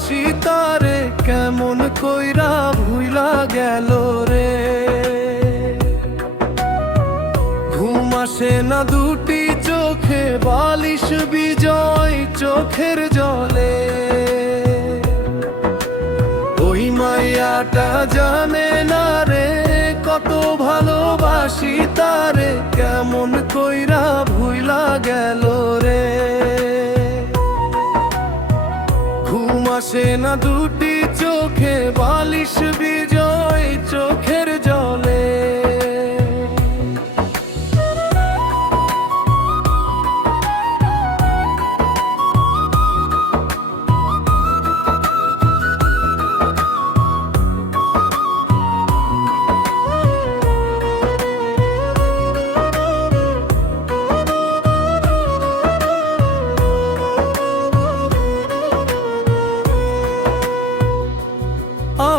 বাসি তারে কেমন কইরা ভুইলা গেল রে। ঘুম আসে না দুটি চোখে, বালিশ বিজয় চোখের জলে। ওই মাইয়াটা জানে না রে কত ভালোবাসি তারে কেমন কইরা ভুইলা গেল রে। ঘুম আসে না দুটি চোখে, বালিশ বিজয় চোখের জলে।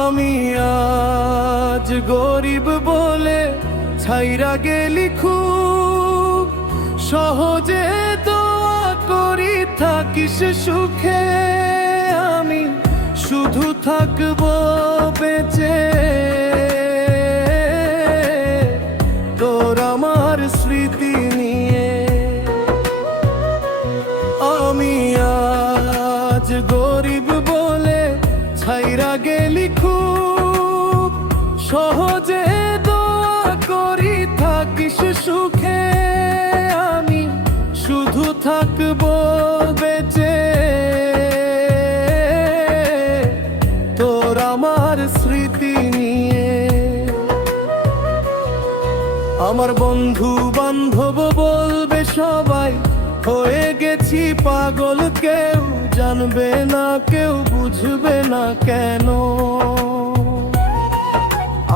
আমি আজ গরিব বলে ছাইরা গেলি খুব সহজে, দোয়া করি থাকিস সুখে। আমি শুধু থাকবো বেঁচে তোর আমার স্মৃতি নিয়ে। আমি আজ গরিব বলে ছাইরা গেলি খুব সহজে, দোয়া করি থাকিস সুখে। আমি শুধু থাকবো বেঁচে তোর আমার স্মৃতি নিয়ে। আমার বন্ধু বান্ধব বলবে সবাই হয়ে গেছি পাগল, কেউ জানবে না কেউ বুঝবে না কেন।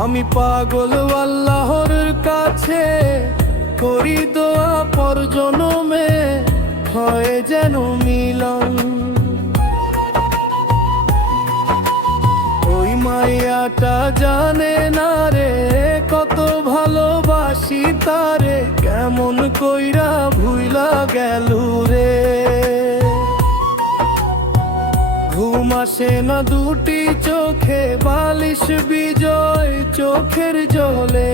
আমি পাগল আল্লাহর কাছে করি দোয়া পর জনমে হয় যেন মিলন। ওই মাইয়াটা জানে না রে কত ভালোবাসি তারে কেমন কইরা ভুইলা গেল রে। ঘুম আসে না দুটি চোখে, বালিশ বিজয় চোখের জলে।